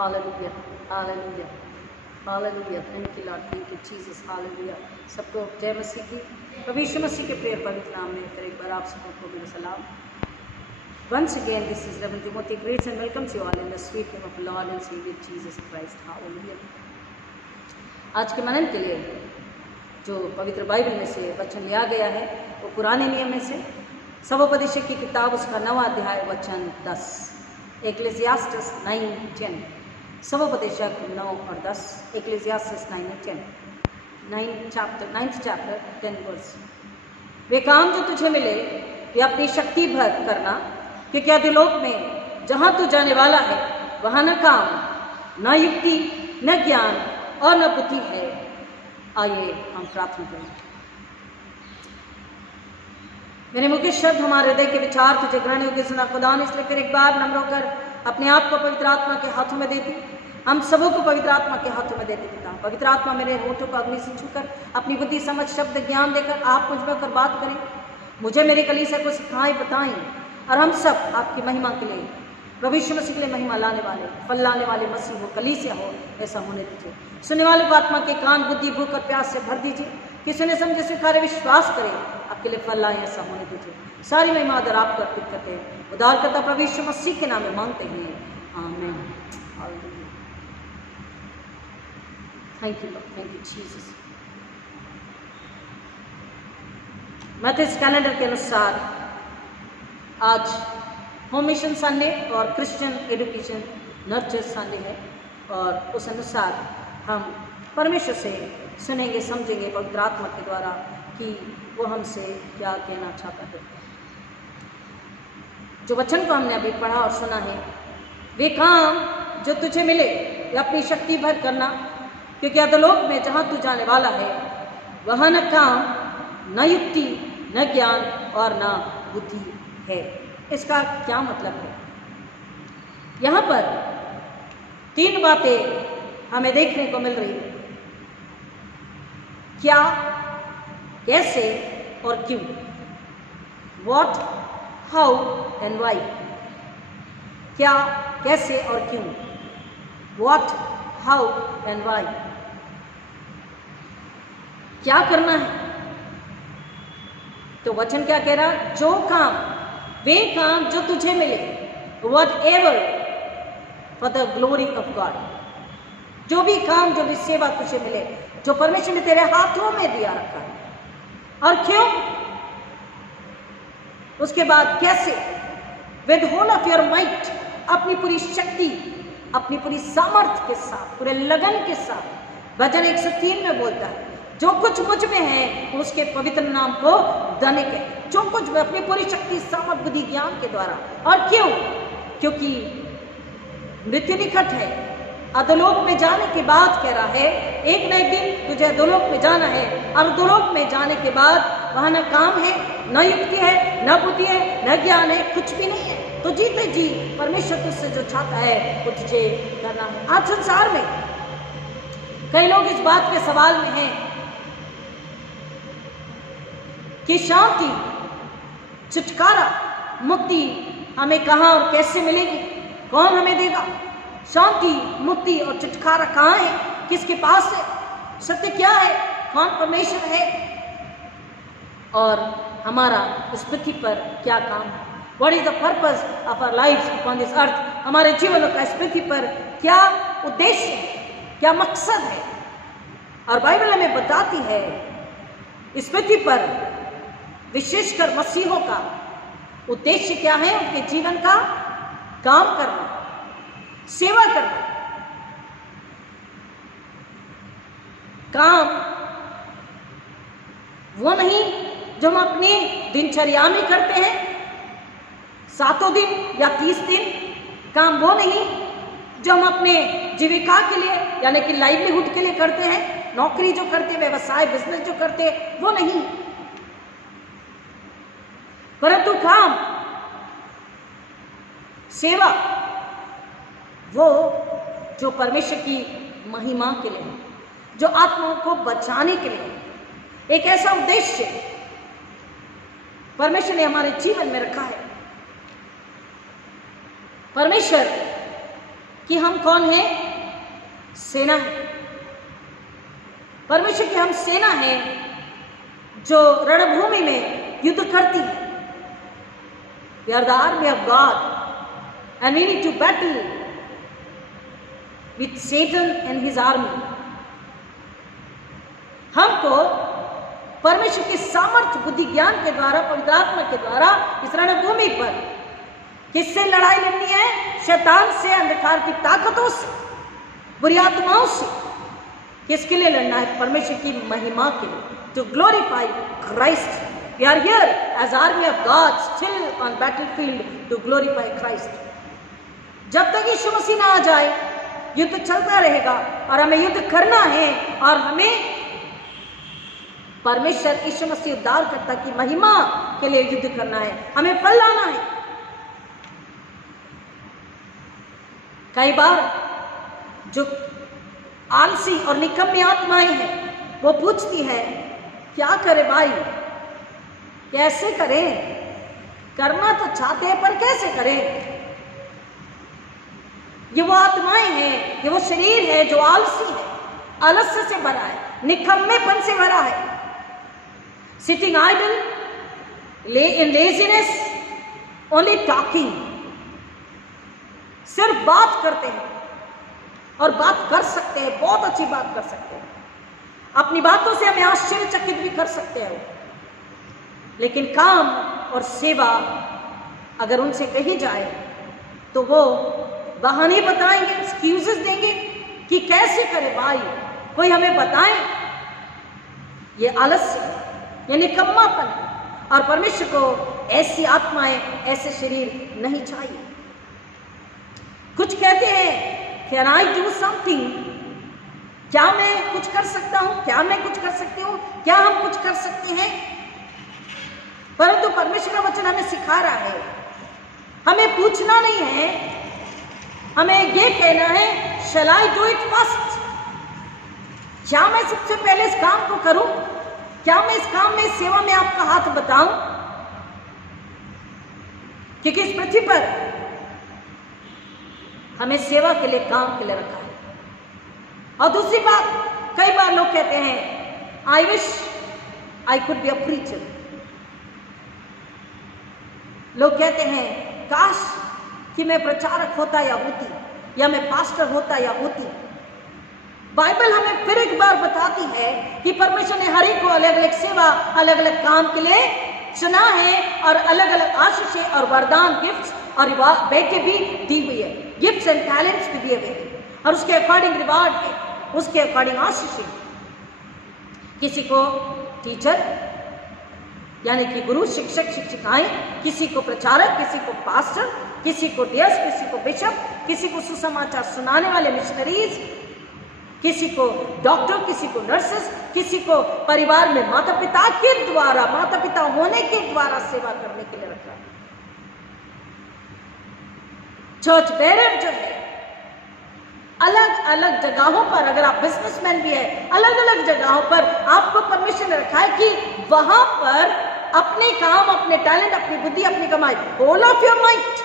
Hallelujah, hallelujah, hallelujah. Thank you Lord, thank you Jesus, hallelujah. सबको जय मसीह की। प्रभु यीशु मसीह के प्रिय पवित्र नाम में फिर एक बार आप सबको मेरा सलाम। Once again, this is Reverend Timothy Grace and welcomes you all in the sweet name of Lord and Savior Jesus Christ. Hallelujah. आज के मनन के लिए जो पवित्र बाइबल में से वचन लिया गया है वो पुराने नियम में से सवोपदेशक की किताब उसका 9वां अध्याय वचन 10, एक्लेसियास्टिस 9:10। सवोपदेशक 9 और 10, एक्लेसियास्टिस 9:10, 9th chapter 10 verse। वे काम जो तुझे मिले वे अपनी शक्ति भर करना, क्योंकि अधोलोक में जहाँ तू जाने वाला है वहाँ न काम, न युक्ति, न ज्ञान और न बुद्धि है। आइए हम प्रार्थना करें। मेरे मुख्य शब्द हमारे हृदय के विचार तुझे ग्रहण योग्य सुना खुदा, इसलिए फिर एक बार नम्र होकर अपने आप को पवित्र आत्मा के हाथों में देती, हम सबों को पवित्र आत्मा के हाथों में देते पिता। पवित्र आत्मा मेरे होठों को अग्नि से छूकर अपनी बुद्धि समझ शब्द ज्ञान देकर आप मुझ में होकर बात करें, मुझे मेरी कलीसिया को सिखाएं, बताएं और हम सब आपकी महिमा के लिए, प्रभु यीशु मसीह के लिए महिमा लाने वाले, फल लाने वाले मसीह हो, कलीसिया हो, ऐसा होने दीजिए। सुनने वाले को आत्मा के कान, बुद्धि, भूख और प्यास से भर दीजिए कि सुने समझे स्वीकारे विश्वास करें, आपके लिए फल लाए, ऐसा होने दीजिए। सारी महिमा आदर आपको अर्पित करते हैं, उद्धारकर्ता प्रभु यीशु मसीह के नाम में मांगते हैं, आमीन। Thank you Lord, thank you Jesus. Maths calendar के अनुसार आज होम मिशन संडे और क्रिश्चियन एजुकेशन नर्चर संडे है और उस अनुसार हम परमेश्वर से सुनेंगे, समझेंगे पवित्र आत्मा के द्वारा कि वो हमसे क्या कहना चाहता है। जो वचन को हमने अभी पढ़ा और सुना है, वे काम जो तुझे मिले वे अपनी शक्ति भर करना, क्योंकि अधोलोक में जहाँ तू जाने वाला है वहाँ न काम, न युक्ति, न ज्ञान और न बुद्धि है। इसका क्या मतलब है? यहाँ पर 3 बातें हमें देखने को मिल रही है, क्या, कैसे और क्यों। What, how and why. क्या, कैसे और क्यों। What, how and why. क्या करना है? तो वचन क्या कह रहा? जो काम, वे काम जो तुझे मिले, whatever for the glory of God। जो भी काम, जो भी सेवा तुझे मिले, जो परमेश्वर ने तेरे हाथों में दिया रखा है। और क्यों? उसके बाद कैसे? with whole of your might, अपनी पूरी शक्ति, अपनी पूरी सामर्थ्य के साथ, पूरे लगन के साथ। भजन 103 में बोलता है, जो कुछ मुझ में है उसके पवित्र नाम को धन्य कहे। जो कुछ में अपनी पूरी शक्ति, सामर्थ, बुद्धि, ज्ञान के द्वारा। और क्यों? क्योंकि मृत्यु निकट है। अधोलोक में जाने के बाद कह रहा है, एक न एक दिन तुझे अधोलोक में जाना है, और अधोलोक में जाने के बाद वहां न काम है, न युक्ति है, न बुद्धि है, न ज्ञान है, कुछ भी नहीं है। तो जीते जी परमेश्वर तुझसे जो चाहता है वो तुझे करना है। आज संसार में कई लोग इस बात के सवाल में हैं कि शांति, छुटकारा, मुक्ति हमें कहाँ और कैसे मिलेगी, कौन हमें देगा? शांति, मुक्ति और छुटकारा कहाँ है, किसके पास है, सत्य क्या है, कौन परमेश्वर है, और हमारा इस पृथ्वी पर क्या काम है? What is the purpose of our life upon this earth. हमारे जीवन का इस पृथ्वी पर क्या उद्देश्य है, क्या मकसद है? और बाइबल हमें बताती है इस पृथ्वी पर विशेषकर मसीहों का उद्देश्य क्या है, उनके जीवन का काम करना, सेवा करना। काम वो नहीं जो हम अपनी दिनचर्या में करते हैं 7 दिन या 30 दिन। काम वो नहीं जो हम अपने जीविका के लिए यानी कि लाइवलीहुड के लिए करते हैं, नौकरी जो करते हैं, व्यवसाय, बिजनेस जो करते हैं, वो नहीं। परंतु काम, सेवा, वो जो परमेश्वर की महिमा के लिए, जो आत्माओं को बचाने के लिए, एक ऐसा उद्देश्य परमेश्वर ने हमारे जीवन में रखा है। परमेश्वर कि हम कौन हैं? सेना है। परमेश्वर की हम सेना है जो रणभूमि में युद्ध करती है। We are the army of God and we need to battle with Satan and his army. हमको परमेश्वर के सामर्थ्य बुद्धि ज्ञान के द्वारा, पवित्र आत्मा के द्वारा इस रणभूमि पर किससे लड़ाई लड़नी है? शैतान से, अंधकार की ताकतों से, बुरी आत्माओं से। किसके लिए लड़ना है? परमेश्वर की महिमा के लिए। To glorify Christ. We are here as army of God still on battlefield to glorify Christ. जब तक यीशु मसीह ना आ जाए युद्ध चलता रहेगा और हमें युद्ध करना है और हमें परमेश्वर यीशु मसीह उद्धारकर्ता की महिमा के लिए युद्ध करना है, हमें फल लाना है। कई बार जो आलसी और निकम्मी आत्माएं हैं वो पूछती है क्या करें भाई, कैसे करें? करना तो चाहते हैं पर कैसे करें? ये वो आत्माएं हैं, ये वो शरीर है जो आलसी है, आलस्य से भरा है, निकम्मेपन से भरा है। Sitting idol in laziness, only talking, सिर्फ बात करते हैं और बात कर सकते हैं, बहुत अच्छी बात कर सकते हैं, अपनी बातों से हमें आश्चर्यचकित भी कर सकते हैं, लेकिन काम और सेवा अगर उनसे कही जाए तो वो बहाने बताएंगे, एक्सक्यूजेस देंगे कि कैसे करें भाई, कोई हमें बताए। ये आलस्य, ये निकम्मापन। और परमेश्वर को ऐसी आत्माएं, ऐसे शरीर नहीं चाहिए। कुछ कहते हैं कैन आई डू समथिंग, क्या मैं कुछ कर सकता हूं, क्या मैं कुछ कर सकती हूं, क्या हम कुछ कर सकते हैं? परंतु परमेश्वर का वचन हमें सिखा रहा है, हमें पूछना नहीं है, हमें ये कहना है शैल आई डू इट फर्स्ट, क्या मैं सबसे पहले इस काम को करूं, क्या मैं इस काम में, इस सेवा में आपका हाथ बताऊं? क्योंकि इस पृथ्वी पर हमें सेवा के लिए, काम के लिए रखा है। और दूसरी बात, कई बार लोग कहते हैं I wish I could be a preacher. लोग कहते हैं काश कि मैं प्रचारक होता या होती, या मैं पास्टर होता या होती। बाइबल हमें फिर एक बार बताती है कि परमेश्वर ने हर एक को अलग अलग सेवा, अलग अलग काम के लिए चुना है और अलग अलग आशीषें और वरदान, गिफ्ट्स और बेटे भी दी हुई है, गिफ्ट्स एंड टैलेंट्स भी दिए हुए हैं और उसके अकॉर्डिंग रिवार्ड है, उसके अकॉर्डिंग आशीषें। किसी को टीचर यानी कि गुरु, शिक्षक, शिक्षिकाएं, किसी को प्रचारक, किसी को पास्टर, किसी को डियस, किसी को बिशप, किसी को सुसमाचार सुनाने वाले मिशनरीज, किसी को डॉक्टर, किसी को नर्सेस, किसी को परिवार में माता पिता के द्वारा, माता पिता होने के द्वारा सेवा करने के लिए रखा। चर्च बेरर जो है, अलग अलग जगहों पर, अगर आप बिजनेसमैन भी है, अलग अलग जगहों पर आपको परमिशन रखा है कि वहां पर अपने काम, अपने टैलेंट, अपनी बुद्धि, अपनी कमाई, ऑल ऑफ योर माइट।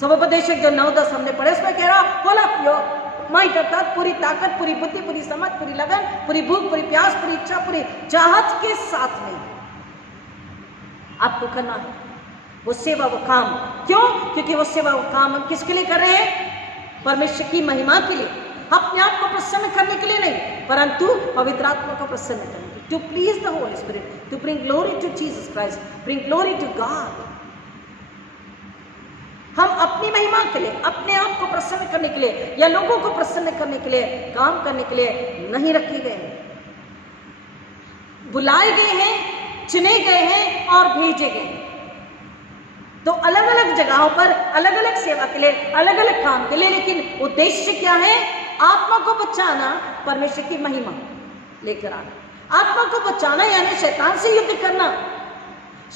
समुपदेशक जो 9-10 हमने पढ़े उसमें कह रहा ऑल ऑफ योर माइट, अर्थात पूरी ताकत, पूरी बुद्धि, पूरी समझ, पूरी लगन, पूरी भूख, पूरी प्यास, पूरी इच्छा, पूरी चाहत के साथ में आपको करना है वो सेवा, वो काम। क्यों? क्योंकि वो सेवा, वो काम हम किसके लिए कर रहे हैं? परमेश्वर की महिमा के लिए, अपने आप को प्रसन्न करने के लिए नहीं, परंतु पवित्र आत्मा को प्रसन्न करने के लिए, to please the holy spirit, to bring glory to Jesus Christ, bring glory to God. हम अपनी महिमा के लिए, अपने आप को प्रसन्न करने के लिए या लोगों को प्रसन्न करने के लिए, काम करने के लिए नहीं रखे गए हैं, बुलाए गए हैं, चुने गए हैं और भेजे गए हैं। तो अलग अलग जगहों पर अलग अलग सेवा के लिए, अलग अलग काम के लिए, लेकिन उद्देश्य क्या है? आत्मा को बचाना, परमेश्वर की महिमा लेकर आना। आत्मा को बचाना यानी शैतान से युद्ध करना,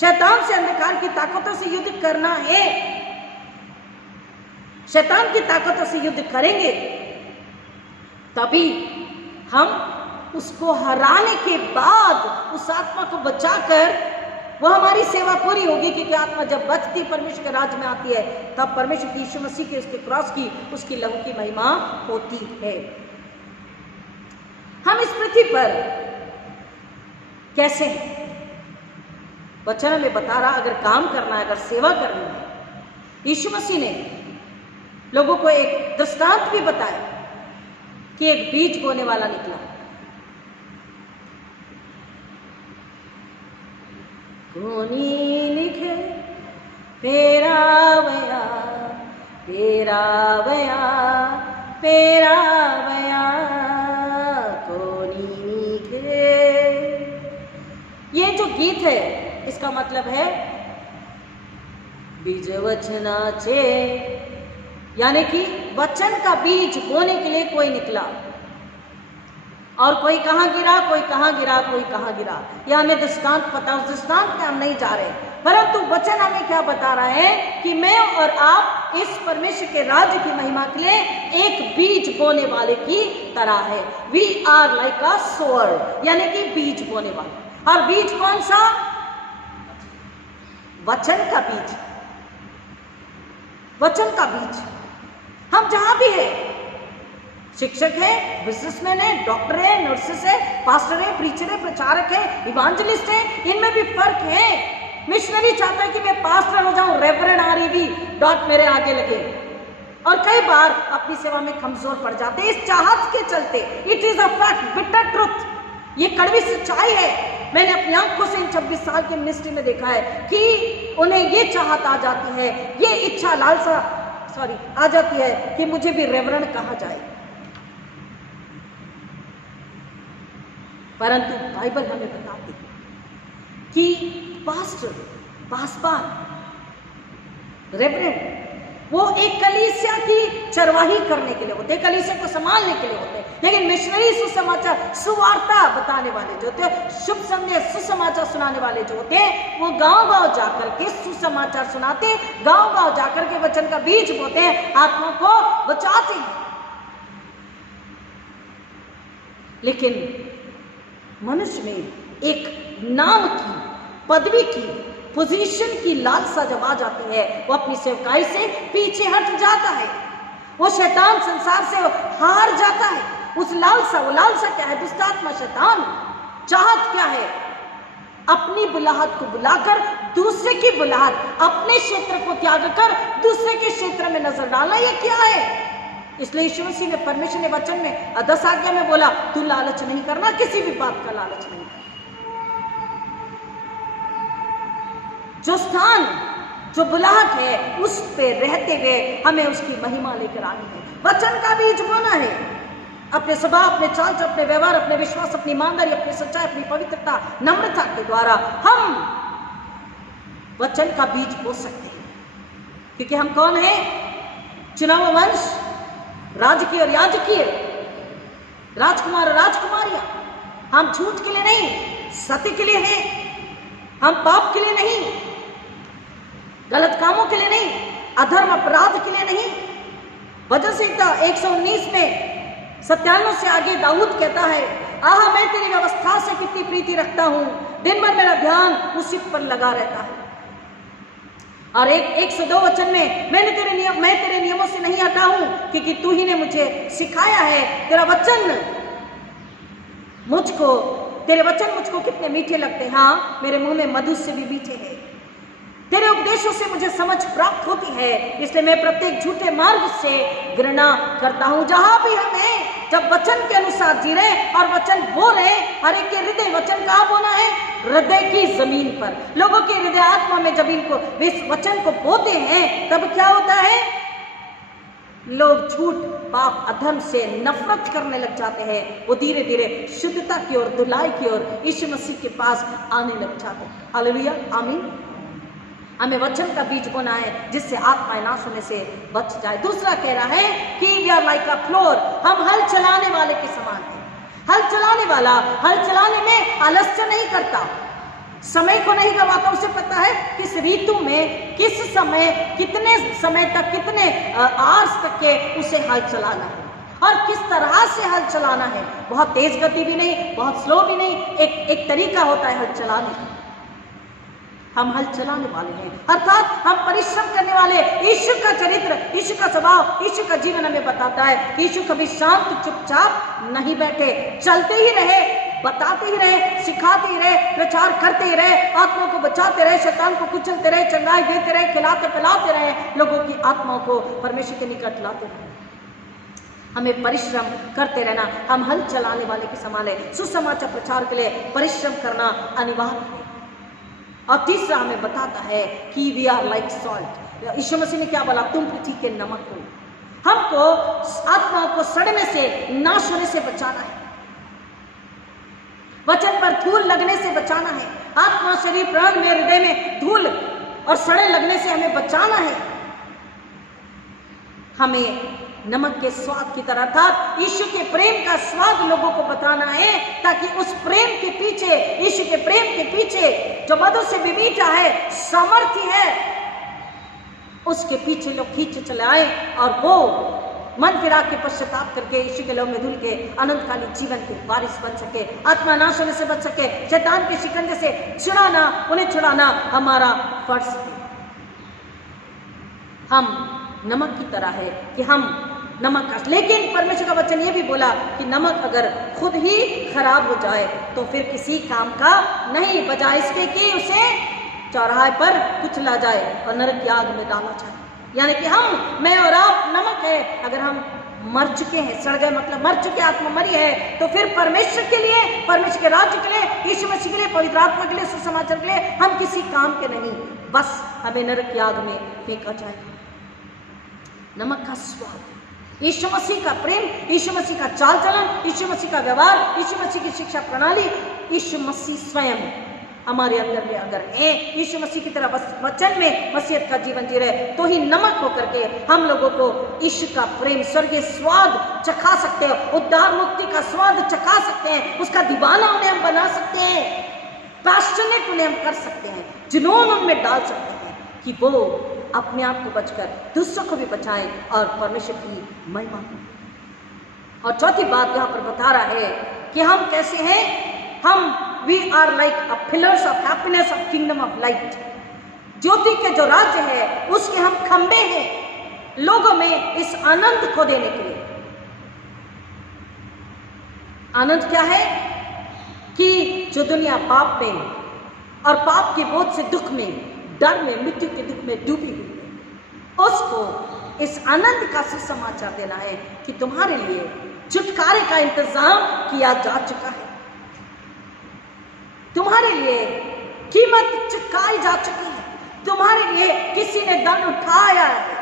शैतान से, अंधकार की ताकतों से युद्ध करना है। शैतान की ताकतों से युद्ध करेंगे तभी हम उसको हराने के बाद उस आत्मा को बचाकर वो हमारी सेवा पूरी होगी, क्योंकि आत्मा जब बचती परमेश्वर के राज्य में आती है, तब परमेश्वर की यीशु मसीह के उसके क्रॉस की उसकी लहू की महिमा होती है। हम इस पृथ्वी पर कैसे हैं? वचन में बता रहा, अगर काम करना है, अगर सेवा करनी है। यीशु मसीह ने लोगों को एक दृष्टांत भी बताया कि एक बीज बोने वाला निकला। कोनी लिखे पेरावया पेरावया पेरावया कोनी लिखे। ये जो गीत है इसका मतलब है बीज वचनाचे, यानी कि वचन का बीज बोने के लिए कोई निकला, और कोई कहाँ गिरा, कोई कहाँ गिरा, कोई कहाँ गिरा। यह हमें दृष्टांत पता, उस दृष्टांत में हम नहीं जा रहे, परंतु वचन हमें क्या बता रहा है कि मैं और आप इस परमेश्वर के राज्य की महिमा के लिए एक बीज बोने वाले की तरह है। We are like a sower, यानी कि बीज बोने वाला। और बीज कौन सा? वचन का बीज, वचन का बीज। हम जहां भी है, शिक्षक है, बिजनेसमैन है, डॉक्टर है, नर्सेस है, पास्टर है, प्रीचर है, प्रचारक है, इवांजलिस्ट है, इनमें भी फर्क है। मिशनरी चाहता है कि मैं पास्टर हो जाऊं, रेवरेंड आरईवी डॉट मेरे आगे लगे, और कई बार अपनी सेवा में कमजोर पड़ जाते इस चाहत के चलते। It is a fact, bitter truth, ये कड़वी सच्चाई है। मैंने अपनी आंखों से इन 26 साल की मिनिस्ट्री में देखा है कि उन्हें ये चाहत आ जाती है, ये इच्छा लालसा आ जाती है कि मुझे भी रेवरेंड कहा जाए। परंतु बाइबल हमें बताती है कि पास्टर, पासवान, रेवरेंड वो एक कलीसिया की चरवाही करने के लिए होते हैं, कलीसिया को संभालने के लिए होते हैं। लेकिन मिशनरी सुसमाचार, सुवार्ता बताने वाले जो होते हैं, शुभ संदेश, सुसमाचार सुनाने वाले जो होते हैं, वो गांव-गांव जाकर के सुसमाचार सुनाते हैं, गांव-गांव जाकर के वचन का बीज बोते हैं, आत्मा को बचाते हैं। लेकिन मनुष्य में एक नाम की, पदवी की, पोजीशन की लालसा जब आ जाती है, वो अपनी सेवकाई से पीछे हट जाता है, वो शैतान संसार से हार जाता है। उस लालसा, वो लालसा क्या है? दुष्टात्मा शैतान। चाहत क्या है? अपनी बुलाहट को बुलाकर दूसरे की बुलाहट, अपने क्षेत्र को त्याग कर दूसरे के क्षेत्र में नजर डालना, ये क्या है? इसलिए यीशु मसीह ने, परमेश्वर ने वचन में 10 आज्ञा में बोला, तू लालच नहीं करना, किसी भी बात का लालच नहीं करना। जो स्थान, जो बुलाहट है, उस पे रहते हुए हमें उसकी महिमा लेकर आनी है। वचन का बीज बोना है। अपने स्वभाव, अपने चाल, अपने व्यवहार, अपने विश्वास, अपनी ईमानदारी, अपनी सच्चाई, अपनी पवित्रता, नम्रता के द्वारा हम वचन का बीज बो सकते हैं। क्योंकि हम कौन है? चुनाव वंश, राजकीय और याजकीय, राजकुमार और राजकुमारियां। हम झूठ के लिए नहीं, सत्य के लिए हैं। हम पाप के लिए नहीं, गलत कामों के लिए नहीं, अधर्म अपराध के लिए नहीं। भजन संहिता 119 में 97 से आगे दाऊद कहता है, आह मैं तेरी व्यवस्था से कितनी प्रीति रखता हूं, दिन भर मेरा ध्यान उसी पर लगा रहता है। और 102 वचन में, मैं तेरे नियमों से नहीं हटा हूं, क्योंकि तू ही ने मुझे सिखाया है। तेरे वचन मुझको कितने मीठे लगते हैं, हाँ मेरे मुंह में मधु से भी मीठे हैं। तेरे उपदेशों से मुझे समझ प्राप्त होती है, इसलिए मैं प्रत्येक झूठे मार्ग से घृणा करता हूं। जहां भी हम हैं, जब वचन के अनुसार जी रहे और वचन बोल रहे, हर एक के हृदय, वचन कहाँ बोना है? हृदय की जमीन पर। लोगों के हृदय आत्मा में जब इनको इस वचन को बोते हैं, तब क्या होता है? लोग झूठ, पाप, अधर्म से नफरत करने लग जाते हैं। वो धीरे धीरे शुद्धता की ओर, धुलाई की ओर, यीशु मसीह के पास आने लग जाते हैं। हालेलुया, आमीन। हमें वचन का बीज बोना है, जिससे आत्मा नाश होने से बच जाए। दूसरा कह रहा है कि we are like a floor, हम हल चलाने वाले के समान हैं। हल चलाने वाला हल चलाने में आलस्य नहीं करता, समय को नहीं गवाता। उसे पता है किस ऋतु में, किस समय, कितने समय तक, कितने आवर्स तक के उसे हल चलाना है और किस तरह से हल चलाना है। बहुत तेज गति भी नहीं, बहुत स्लो भी नहीं, एक तरीका होता है हल चलाने का। हम हल चलाने वाले हैं, अर्थात हम परिश्रम करने वाले। यीशु का चरित्र, यीशु का स्वभाव, यीशु का जीवन हमें बताता है कि यीशु कभी शांत चुपचाप नहीं बैठे, चलते ही रहे, बताते ही रहे, सिखाते ही रहे, प्रचार करते ही रहे, आत्माओं को बचाते रहे, शैतान को कुचलते रहे, चंगाई देते रहे, खिलाते पिलाते रहे, लोगों की आत्माओं को परमेश्वर के निकट लाते रहे। हमें परिश्रम करते रहना, हम हल चलाने वाले के समान है। सुसमाचार प्रचार के लिए परिश्रम करना अनिवार्य है। और तीसरा हमें बताता है कि वी आर लाइक सॉल्ट। यीशु मसीह ने क्या बोला? तुम पृथ्वी के नमक हो। हमको आत्माओं को सड़ने से, नाश होने से बचाना है, वचन पर धूल लगने से बचाना है, आत्मा शरीर प्राण में हृदय में धूल और सड़े लगने से हमें बचाना है। हमें नमक के स्वाद की तरह, अर्थात यीशु के प्रेम का स्वाद लोगों को बताना है, ताकि उस प्रेम के पीछे, यीशु के प्रेम के पीछे जो मधु से भी मीठा है, सामर्थ्य है, उसके पीछे लोग खींचे चले आए और वो मन फिरा के पश्चाताप करके यीशु के लहू में धुल के अनंतकालीन जीवन के वारिस बन सके, आत्मा नाश होने से बच सके, शैतान के शिकंजे से छुड़ाना, उन्हें छुड़ाना हमारा फर्ज है। हम नमक की तरह है कि हम नमक का, लेकिन परमेश्वर का वचन ये भी बोला कि नमक अगर खुद ही खराब हो जाए तो फिर किसी काम का नहीं, बजाय इसके कि उसे चौराहे पर कुचला जाए और नरक की आग में डाला जाए। यानी कि हम, मैं और आप नमक है, अगर हम मर चुके हैं, सड़ गए मतलब मर चुके, आत्मा मरी है, तो फिर परमेश्वर के लिए, परमेश्वर के राज्य के लिए, यीशु मसीह के लिए, पवित्र आत्मा के लिए, सुसमाचार के लिए हम किसी काम के नहीं, बस हमें नरक की आग में फेंका जाएगा। नमक का स्वाद, यीशु मसीह का प्रेम, यीशु मसीह का चाल चलन, यीशु मसीह का व्यवहार, यीशु मसीह की शिक्षा प्रणाली, यीशु मसीह स्वयं हमारे अंदर में अगर है, यीशु मसीह की तरह वचन में मसीहत का जीवन जी रहे, तो ही नमक होकर के हम लोगों को यीशु का प्रेम, स्वर्गीय स्वाद चखा सकते हैं, उद्धार मुक्ति का स्वाद चखा सकते हैं, उसका दीवाना उन्हें हम बना सकते हैं, पैशनेट उन्हें हम कर सकते हैं, जुनून उनमें डाल सकते हैं कि वो अपने आप को बचकर दूसरों को भी बचाएं और परमेश्वर की महिमा करें। और चौथी बात यहाँ पर बता रहा है कि हम कैसे हैं, हम we are like a pillars of happiness of kingdom of light. ज्योति के जो राज्य है उसके हम खंबे हैं लोगों में इस आनंद को देने के लिए। आनंद क्या है कि जो दुनिया पाप में और पाप के बोझ से, दुख में, डर में, मृत्यु के दुख में डूबी हुई है, उसको इस आनंद का सुसमाचार देना है कि तुम्हारे लिए छुटकारे का इंतजाम किया जा चुका है, तुम्हारे लिए कीमत चुकाई जा चुकी है, तुम्हारे लिए किसी ने दंड उठाया है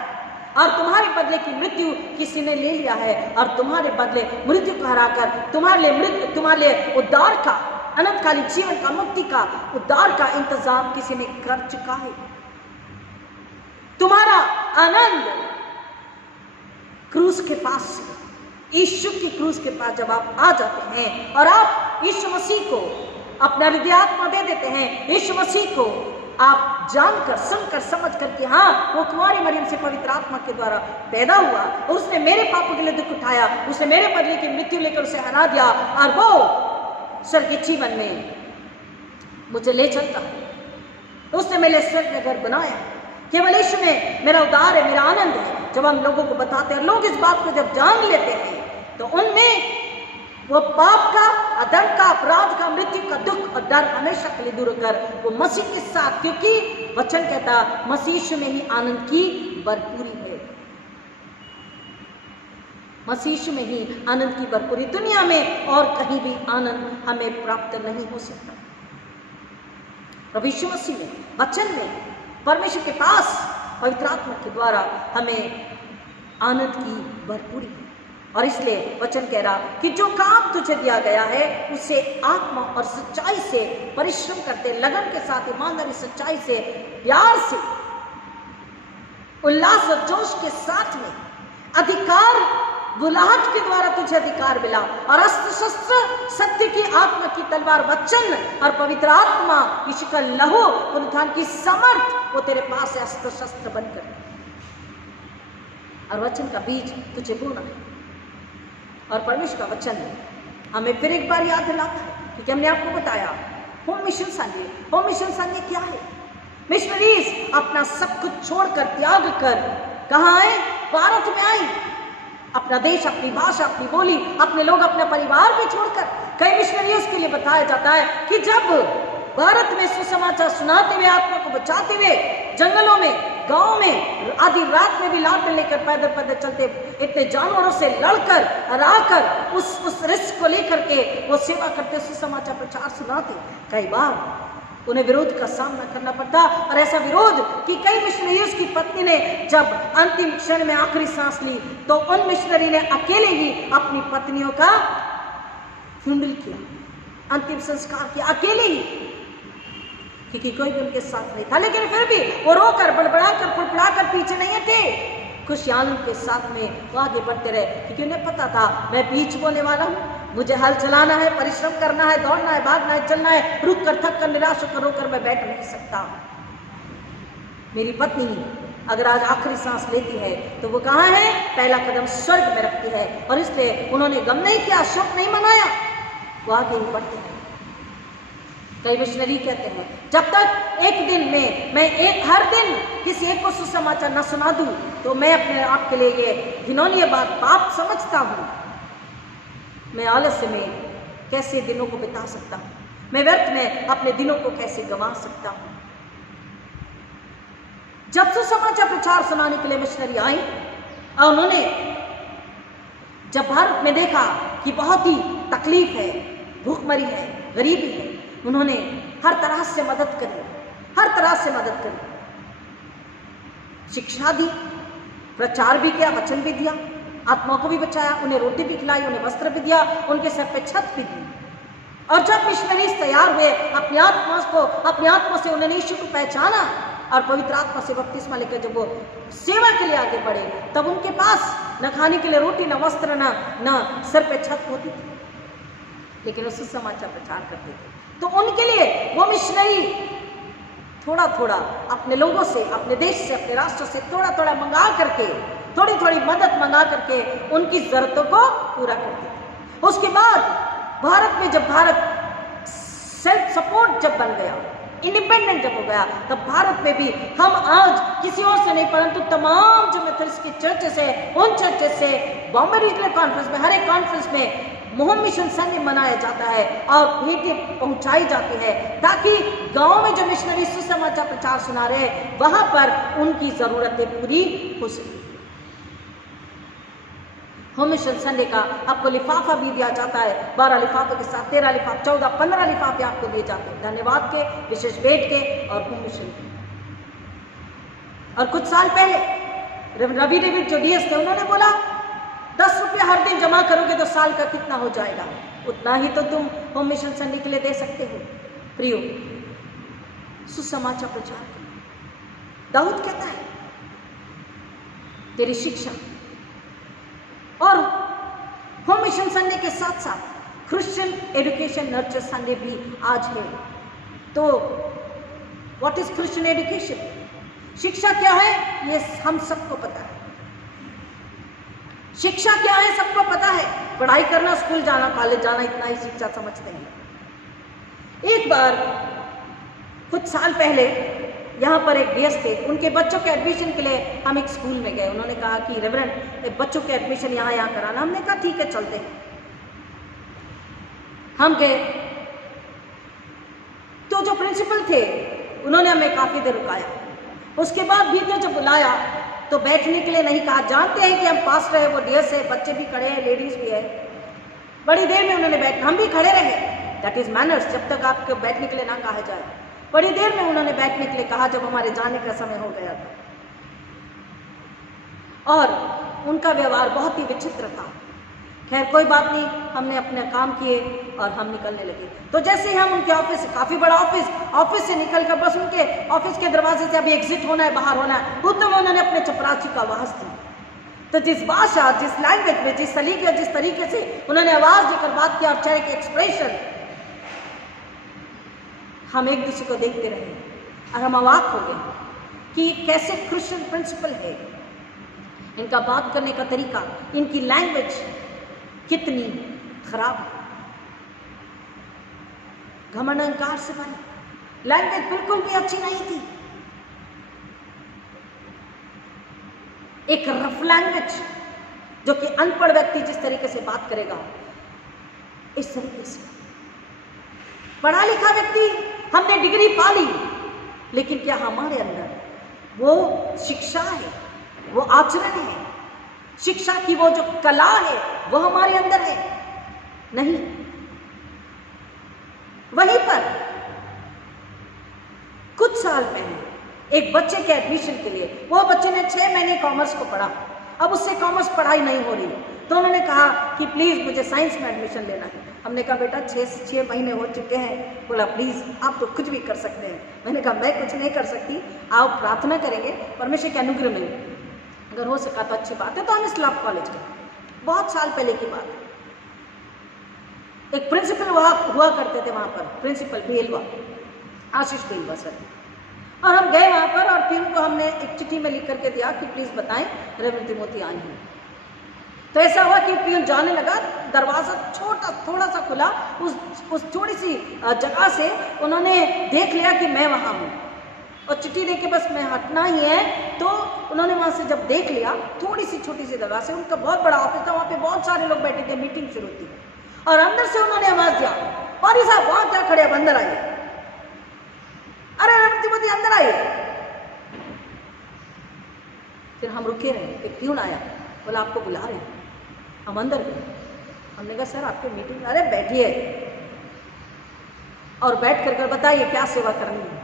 और तुम्हारे बदले की मृत्यु किसी ने ले लिया है, और तुम्हारे बदले मृत्यु को हराकर तुम्हारे लिए उद्धार का, अनंतकालीन जीवन का, मुक्ति का, उद्धार का इंतजाम किसी ने कर चुका है। तुम्हारा आनंद क्रूस के पास, यीशु की क्रूस के पास जब आप आ जाते हैं और आप यीशु मसीह को अपना हृदयात्मा दे देते हैं, यीशु मसीह को आप जानकर, सुनकर, समझकर कि हाँ, वो कुंवारी मरियम से पवित्र आत्मा के द्वारा पैदा हुआ और उसने मेरे पापों के लिए दुख उठाया, उसने मेरे बदले की मृत्यु लेकर उसे हरा दिया और वो स्वर्गीय जीवन में मुझे ले चलता, उसने मेरे स्वर्ग में घर बनाया। केवल यीशु में मेरा उद्धार है, मेरा आनंद है। जब हम लोगों को बताते हैं, लोग इस बात को जब जान लेते हैं तो उनमें वो पाप का, अधर्म का, अपराध का, मृत्यु का दुख और डर हमेशा के लिए दूर कर वो मसीह के साथ, क्योंकि वचन कहता मसीह यीशु में ही आनंद की भरपूरी है, मसीह यीशु में ही आनंद की भरपूरी, दुनिया में और कहीं भी आनंद हमें प्राप्त नहीं हो सकता। प्रभु यीशु मसीह में, वचन में, परमेश्वर के पास पवित्र आत्मा के द्वारा हमें आनंद की भरपूरी है। और इसलिए वचन कह रहा कि जो काम तुझे दिया गया है उसे आत्मा और सच्चाई से परिश्रम करते, लगन के साथ, ईमानदारी, सच्चाई से, प्यार से, उल्लास और जोश के साथ में, अधिकार बुलाहट के द्वारा तुझे अधिकार मिला, और अस्त्र शस्त्र सत्य की आत्मा की तलवार वचन और पवित्र आत्मा यीशु का लहू पुनरुत्थान की समर्थ वो तेरे पास है अस्त्र शस्त्र बनकर, और वचन का बीज तुझे बोना है। और परमेश्वर का वचन हमें फिर एक बार याद दिलाता है, क्योंकि हमने आपको बताया home mission Sunday. Home mission Sunday क्या है? मिशनरीज अपना सब कुछ छोड़कर, त्याग कर कहाँ आए? भारत में आई। अपना देश, अपनी भाषा, अपनी बोली, अपने लोग, अपना परिवार भी छोड़कर। कई मिशनरीज के लिए बताया जाता है कि जब भारत में सुसमाचार सुनाते हुए, आत्मा को बचाते हुए, जंगलों में, गांव में, आधी रात में भी लाठें लेकर पैदल पैदल चलते, इतने जानवरों से लड़कर, हराकर, उस रिस्क को लेकर के वो सेवा करते, सुसमाचार प्रचार सुनाते। कई बार उन्हें विरोध का सामना करना पड़ता, और ऐसा विरोध कि कई मिशनरीज की पत्नी ने जब अंतिम क्षण में आखिरी सांस ली तो उन मिशनरी ने अकेले ही अपनी पत्नियों का फ्यूनरल किया, अंतिम संस्कार किया अकेले ही, क्योंकि कोई भी उनके साथ नहीं था। लेकिन फिर भी वो रोकर, बड़बड़ाकर, फुड़फुड़ाकर पीछे नहीं हटे, खुशहाली के साथ में वो आगे बढ़ते रहे, क्योंकि उन्हें पता था मैं बीच बोने वाला हूँ, मुझे हल चलाना है, परिश्रम करना है, दौड़ना है, भागना है, चलना है, रुक कर, थक कर, निराश होकर, रोकर मैं बैठ नहीं सकता। मेरी पत्नी अगर आज आखिरी सांस लेती है तो वो कहाँ है? पहला कदम स्वर्ग में रखती है, और इसलिए उन्होंने गम नहीं किया, शोक नहीं मनाया, वो आगे ही बढ़ते हैं। कई मिशनरी कहते हैं जब तक एक दिन में मैं हर दिन किसी एक को सुसमाचार न सुना दूं तो मैं अपने आप के लिए ये घिनौनी बात पाप समझता हूँ। मैं आलस्य में कैसे दिनों को बिता सकता हूँ, मैं व्यर्थ में अपने दिनों को कैसे गंवा सकता हूँ। जब सुसमाचार प्रचार सुनाने के लिए मिशनरी आई और उन्होंने जब भारत में देखा कि बहुत ही तकलीफ है, भूखमरी है, गरीबी है, उन्होंने हर तरह से मदद करी, हर तरह से मदद करी, शिक्षा दी, प्रचार भी किया, वचन भी दिया, आत्मा को भी बचाया, उन्हें रोटी भी खिलाई, उन्हें वस्त्र भी दिया, उनके सर पे छत भी दी। और जब मिशनरीज तैयार हुए, अपनी आत्मा से उन्होंने यीशु को पहचाना और पवित्र आत्मा से बपतिस्मा लेकर जब वो सेवा के लिए आगे बढ़े, तब उनके पास न खाने के लिए रोटी, न वस्त्र, न सर पे छत होती थी, लेकिन वो सुसमाचार प्रचार करते थे। तो उनके लिए वो मिशनरी थोड़ा थोड़ा अपने लोगों से, अपने देश से, अपने राष्ट्र से थोड़ा थोड़ा मंगा करके, थोड़ी थोड़ी मदद मंगा करके उनकी जरूरतों को पूरा करते थे। उसके बाद भारत में जब भारत सेल्फ सपोर्ट जब बन गया, इंडिपेंडेंट जब हो गया, तब भारत में भी हम आज किसी और से नहीं परंतु तमाम जो मेथोडिस्ट की चर्चेस है, उन चर्चेस से बॉम्बे रीजनल कॉन्फ्रेंस में, हर एक कॉन्फ्रेंस में मोहम मिशन संडे मनाया जाता है और भेंटें पहुंचाई जाती है, ताकि गांव में जो मिशनरी सुसमाचार प्रचार सुना रहे हैं वहां पर उनकी जरूरतें पूरी हो सके। होम मिशन संडे का आपको लिफाफा भी दिया जाता है, 12 लिफाफे के साथ 13 लिफाफे, 14, 15 लिफाफे आपको दिए जाते हैं, धन्यवाद के, विशेष भेंट के और होम मिशन के। और कुछ साल पहले रवि डेविड जो डीएस थे, उन्होंने बोला 10 रुपये हर दिन जमा करोगे तो साल का कितना हो जाएगा, उतना ही तो तुम होम मिशन संडे के लिए दे सकते हो। प्रियो, सुसमाचार प्रचार दाऊद कहता है तेरी शिक्षा और होम मिशन संडे के साथ साथ क्रिश्चियन एजुकेशन नर्चर संडे भी आज है। तो व्हाट इज क्रिश्चियन एजुकेशन? शिक्षा क्या है ये हम सबको पता है। शिक्षा क्या है सबको पता है, पढ़ाई करना, स्कूल जाना, कॉलेज जाना, इतना ही शिक्षा समझते हैं। एक बार कुछ साल पहले यहाँ पर एक डीएस थे, उनके बच्चों के एडमिशन के लिए हम एक स्कूल में गए। उन्होंने कहा कि रेवरेंड बच्चों के एडमिशन यहाँ कराना। हमने कहा ठीक है चलते हैं। हम गए तो जो प्रिंसिपल थे उन्होंने हमें काफ़ी देर रुकाया। उसके बाद भीतर जब बुलाया तो बैठने के लिए नहीं कहा। जानते हैं कि हम पास रहे, वो डीएस है, बच्चे भी खड़े हैं, लेडीज भी है। बड़ी देर में उन्होंने बैठ, हम भी खड़े रहे, दैट इज मैनर्स, जब तक आपको बैठने के लिए ना कहा जाए। बड़ी देर में उन्होंने बैठने के लिए कहा जब हमारे जाने का समय हो गया था, और उनका व्यवहार बहुत ही विचित्र था। खैर कोई बात नहीं, हमने अपने काम किए और हम निकलने लगे। तो जैसे ही हम उनके ऑफिस, काफ़ी बड़ा ऑफिस से निकलकर बस उनके ऑफिस के दरवाजे से अभी एग्जिट होना है, बाहर होना है, उतने में उन्होंने अपने चपरासी का आवाज़ दी। तो जिस भाषा, जिस लैंग्वेज में, जिस तरीके से उन्होंने आवाज़ देकर बात किया और चेहरे के एक्सप्रेशन, हम एक दूसरे को देखते रहे और हम अवाक हो गए कि कैसे क्रिश्चियन प्रिंसिपल है, इनका बात करने का तरीका, इनकी लैंग्वेज कितनी खराब है, घमंड अहंकार से बनी, लैंग्वेज बिल्कुल भी अच्छी नहीं थी। एक रफ लैंग्वेज, जो कि अनपढ़ व्यक्ति जिस तरीके से बात करेगा, इस तरीके से। पढ़ा लिखा व्यक्ति, हमने डिग्री पा ली, लेकिन क्या हमारे अंदर वो शिक्षा है, वो आचरण है, शिक्षा की वो जो कला है वो हमारे अंदर है? नहीं। वहीं पर कुछ साल पहले एक बच्चे के एडमिशन के लिए, वो बच्चे ने 6 महीने कॉमर्स को पढ़ा, अब उससे कॉमर्स पढ़ाई नहीं हो रही, तो उन्होंने कहा कि प्लीज़ मुझे साइंस में एडमिशन लेना है। हमने कहा बेटा 6 महीने हो चुके हैं। बोला प्लीज़ आप तो कुछ भी कर सकते हैं। मैंने कहा मैं कुछ नहीं कर सकती, आप प्रार्थना करेंगे परमेश्वर के अनुग्रह में, अगर हो सका तो अच्छी बात है। तो हम इस्लाम कॉलेज गए, बहुत साल पहले की बात है। एक प्रिंसिपल हुआ करते थे वहाँ पर, प्रिंसिपल बेलवा, आशीष बेलवा सर। और हम गए वहाँ पर और फिर उनको हमने एक चिट्ठी में लिख करके दिया कि प्लीज़ बताएं रेवरेंड तिमोथी आई हैं। तो ऐसा हुआ कि पियून जाने लगा, दरवाज़ा थोड़ा सा खुला, उस थोड़ी सी जगह से उन्होंने देख लिया कि मैं वहाँ हूँ, और चिट्ठी देख के बस मैं हटना ही है। तो उन्होंने वहाँ से जब देख लिया, थोड़ी सी छोटी सी जगह से, उनका बहुत बड़ा ऑफिस था, वहाँ पे बहुत सारे लोग बैठे थे, मीटिंग शुरू थी, और अंदर से उन्होंने आवाज़ दिया, पारी साहब वहाँ क्या खड़े, अब अंदर आइए। अरे रेवरेंड तिमोथी अंदर आइए। फिर हम रुके रहे, एक प्यून आया, बोला आपको बुला रहे हैं। हम अंदर गए, हमने कहा सर आपकी मीटिंग, अरे बैठिए और बैठ कर बताइए क्या सेवा करनी है।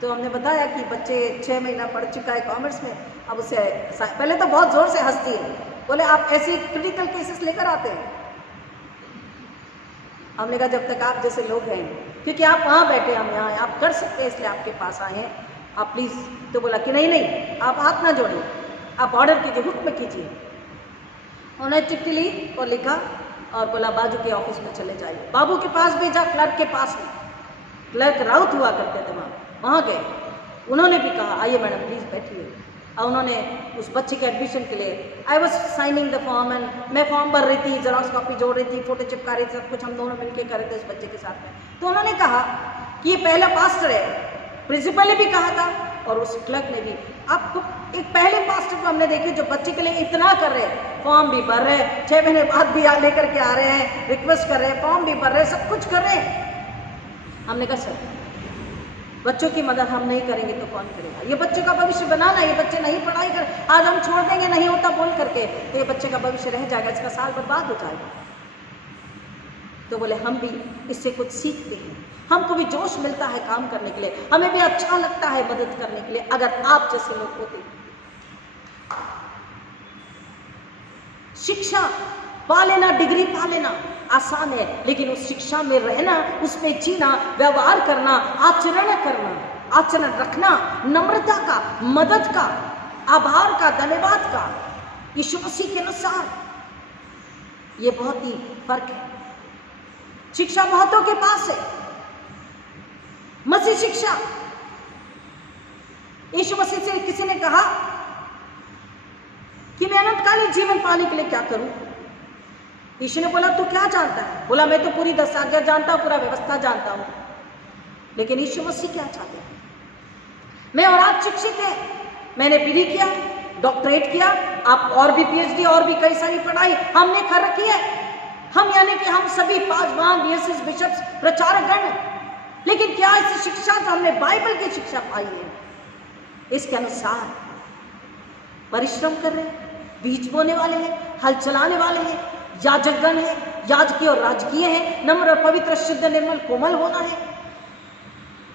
तो हमने बताया कि बच्चे 6 महीना पढ़ चुका है कॉमर्स में, अब उसे पहले तो बहुत ज़ोर से हंसती है, बोले आप ऐसी क्रिटिकल केसेस लेकर आते हैं। हमने कहा जब तक आप जैसे लोग हैं, क्योंकि आप वहाँ बैठे, हम यहाँ, आप कर सकते हैं इसलिए आपके पास आए हैं, आप प्लीज़। तो बोला कि नहीं आप हाथ ना जोड़िए, आप ऑर्डर कीजिए, हुक्म कीजिए। उन्होंने चिट्ठी ली और लिखा और बोला बाजू के ऑफिस में चले जाइए। बाबू के पास भेजा, क्लर्क के पास में, क्लर्क राउत हुआ करते थे वहाँ गए। उन्होंने भी कहा आइए मैडम प्लीज़ बैठिए। और उन्होंने उस बच्चे के एडमिशन के लिए, I was signing the form, and मैं फॉर्म भर रही थी, जेरॉक्स कॉपी जोड़ रही थी, फोटो चिपका रही थी, सब कुछ हम दोनों मिलकर कर रहे थे उस बच्चे के साथ में। तो उन्होंने कहा कि ये पहला पास्टर है, प्रिंसिपल ने भी कहा था और उस क्लर्क ने भी। आपको एक पहले पास्टर को हमने देखे जो बच्चे के लिए इतना कर रहे हैं, फॉर्म भी भर रहे हैं, 6 महीने बाद भी लेकर के आ रहे हैं, रिक्वेस्ट कर रहे हैं, फॉर्म भी भर रहे हैं, सब कुछ कर रहे हैं। हमने कहा सर बच्चों की मदद हम नहीं करेंगे तो कौन करेगा? ये बच्चों का भविष्य बनाना, ये बच्चे नहीं पढ़ाई कर, आज हम छोड़ देंगे नहीं होता बोल करके, तो ये बच्चे का भविष्य रह जाएगा, इसका साल बर्बाद हो जाएगा। तो बोले हम भी इससे कुछ सीखते हैं, हमको भी जोश मिलता है काम करने के लिए, हमें भी अच्छा लगता है मदद करने के लिए, अगर आप जैसे लोग होते। शिक्षा पा लेना, डिग्री पा लेना आसान है, लेकिन उस शिक्षा में रहना, उसमें जीना, व्यवहार करना, आचरण रखना, नम्रता का, मदद का, आभार का, धन्यवाद का, यीशु मसीह के अनुसार, ये बहुत ही फर्क है। शिक्षा बहुतों के पास है, मसीह शिक्षा। यीशु मसीह से किसी ने कहा कि मैं अनंतकालीन जीवन पाने के लिए क्या करूं? यीशु ने बोला तू क्या जानता है? बोला मैं तो पूरी 10 आज्ञा जानता हूं, पूरा व्यवस्था जानता हूं। लेकिन यीशु मसीह क्या चाहते हैं? मैं और आप शिक्षित हैं, मैंने पीडी किया, डॉक्टरेट किया, आप और भी पीएचडी और भी कई सारी पढ़ाई हमने कर रखी है। हम यानी कि हम सभी 5 महान बीएसएस बिशप्स प्रचारक गण हैं, लेकिन क्या इस शिक्षा जो हमने बाइबल की शिक्षा पाई है इसके अनुसार परिश्रम कर रहे हैं, बीज बोने वाले हैं, हल चलाने वाले हैं, याजकगण है, याजकीय और राजकीय है, नम्र और पवित्र, शुद्ध, निर्मल, कोमल होना है।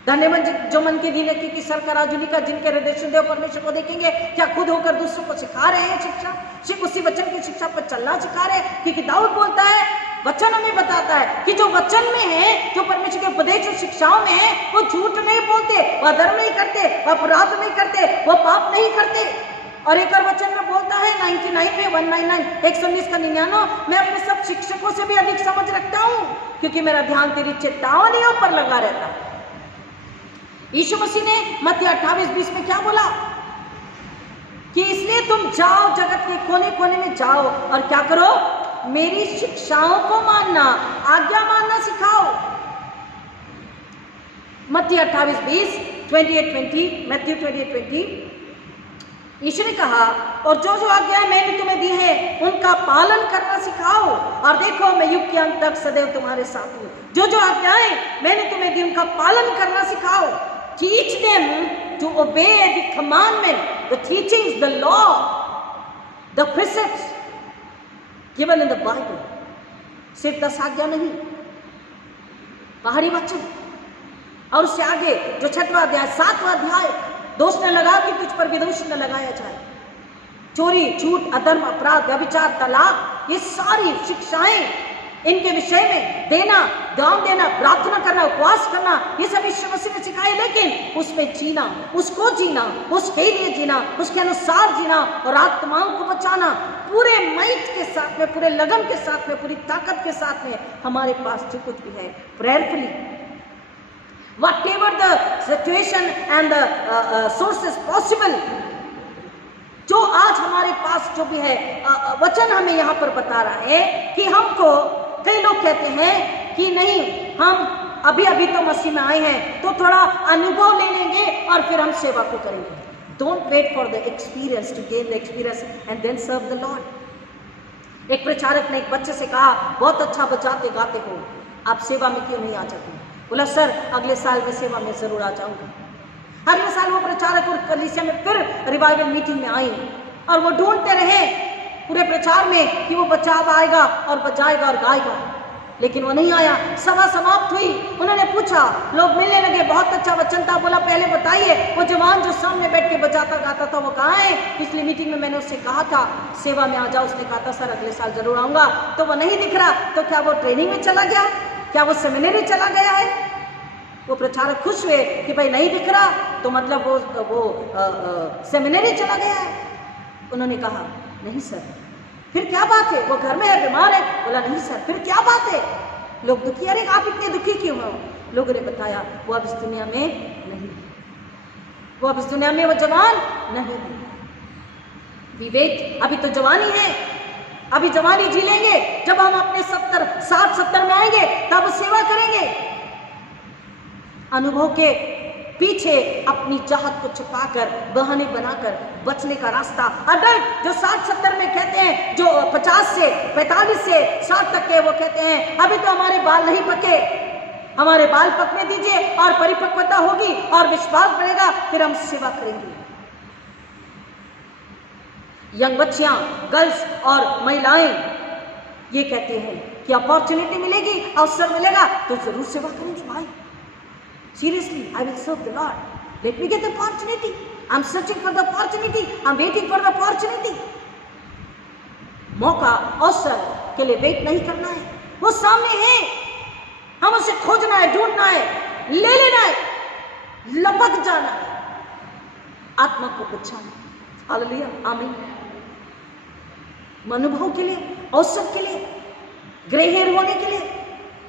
धन्यवाद जो मन के दीन की सर का राजुनी का, जिनके हृदय शुद्ध है परमेश्वर को देखेंगे। क्या खुद होकर दूसरों को सिखा रहे हैं शिक्षा, सिर्फ उसी वचन की शिक्षा पर चलना सिखा रहे हैं? क्योंकि दाऊद बोलता है, वचन हमें बताता है कि जो वचन में है, जो परमेश्वर के उपदेश और शिक्षाओं में है, वो झूठ नहीं बोलते, वह धर्म नहीं करते, वह अपराध नहीं करते, वह पाप नहीं करते। और एक और वचन में बोलता है 99 पे 199 119 का 99, मैं अपने सब शिक्षकों से भी अधिक समझ रखता हूँ क्योंकि मेरा ध्यान तेरी चेतावनियों पर लगा रहता है। यीशु मसीह ने मत्ती 28:20 में क्या बोला कि इसलिए तुम जाओ, जगत के कोने कोने में जाओ और क्या करो? मेरी शिक्षाओं को मानना, आज्ञा मानना सिखाओ। मत्ती 28:20, 28:20, मैथ्यू 28:20। यीशु ने कहा, और जो जो आज्ञाएं मैंने तुम्हें दी है उनका पालन करना सिखाओ, और देखो मैं युग के अंत तक सदैव तुम्हारे साथ हूँ। जो जो आज्ञाएं मैंने तुम्हें दी उनका पालन करना सिखाओ। Teach them to obey the commandment, the teachings, the law, the precepts given in the Bible. सिर्फ 10 आज्ञा नहीं, बाहरी वचन, और उससे आगे जो 6वां अध्याय 7वां अध्याय, दोष न लगा कि तुझ पर भी दोष न लगाया जाए। चोरी, झूठ, अधर्म, अपराध, व्यभिचार, तलाक, ये सारी शिक्षाएं इनके विषय में देना, दान देना, प्रार्थना करना, उपवास करना, ये सब यीशु मसीह ने सिखाए। लेकिन उसमें जीना, उसको जीना, उसके लिए जीना, उसके अनुसार जीना और आत्माओं को बचाना पूरे माइट के साथ में, पूरे लगन के साथ में, पूरी ताकत के साथ में, हमारे पास जो कुछ भी है, प्रेयरफुली, whatever the situation and the sources possible, जो आज हमारे पास जो भी है वचन हमें यहाँ पर बता रहा है कि हमको, कई लोग कहते हैं कि नहीं, हम अभी अभी तो मसीह में आए हैं तो थोड़ा अनुभव ले लेंगे और फिर हम सेवा को करेंगे। Don't wait for the experience to gain the experience and then serve the lord. एक प्रचारक ने एक बच्चे से कहा, बहुत अच्छा बजाते गाते हो, आप सेवा में क्यों नहीं आ जाते? बोला, सर अगले साल में सेवा में जरूर आ जाऊंगा। अगले साल वो प्रचारक और कलीसिया में फिर रिवाइवल मीटिंग में आई और वो ढूंढते रहे पूरे प्रचार में कि वो बच्चा अब आएगा और बजाएगा और गाएगा, लेकिन वो नहीं आया। सभा समाप्त हुई, उन्होंने पूछा, लोग मिलने लगे, बहुत अच्छा वचन था। बोला, पहले बताइए वो जवान जो सामने बैठ के बजाता गाता था वो कहाँ है? पिछली मीटिंग में मैंने उससे कहा था सेवा में आ जाओ, उसने कहा था सर अगले साल जरूर आऊंगा। तो वो नहीं दिख रहा, तो क्या वो ट्रेनिंग में चला गया? क्या वो सेमिनरी चला गया है? वो प्रचारक खुश हुए कि भाई नहीं दिख रहा तो मतलब वो सेमिनरी चला गया है। उन्होंने कहा, नहीं सर, फिर क्या बात है? वो घर में है, बीमार है। बोला, नहीं सर, फिर क्या बात है? लोग दुखी, अरे आप इतने दुखी क्यों हो? लोगों ने बताया, वो अब इस दुनिया में नहीं, वो अब इस दुनिया में वो जवान नहीं है। विवेक, अभी तो जवानी है, अभी जवानी जी लेंगे, जब हम अपने 60-70 में आएंगे तब सेवा करेंगे। अनुभव के पीछे अपनी चाहत को छुपाकर, बहाने बनाकर बचने का रास्ता। अडल्ट जो 60-70 में कहते हैं, जो 50 से 45 से 60 तक के, वो कहते हैं अभी तो हमारे बाल नहीं पके, हमारे बाल पकने दीजिए और परिपक्वता होगी और विश्वास बढ़ेगा, फिर हम सेवा करेंगे। यंग बच्चियां, गर्ल्स और महिलाएं ये कहते हैं कि अपॉर्चुनिटी मिलेगी, अवसर मिलेगा तो जरूर सेवा करेंगे। भाई seriously, I will serve the Lord. Let me get the opportunity. I'm searching for the opportunity. I'm waiting for the opportunity. मौका, अवसर के लिए वेट नहीं करना है, वो सामने है, हम उसे खोजना है, ढूंढना है, ले लेना है, लपक जाना है, आत्मा को बचाना। हालेलुया, आमीन। अनुभव के लिए, अवसर के लिए, ग्रे हेयर होने के लिए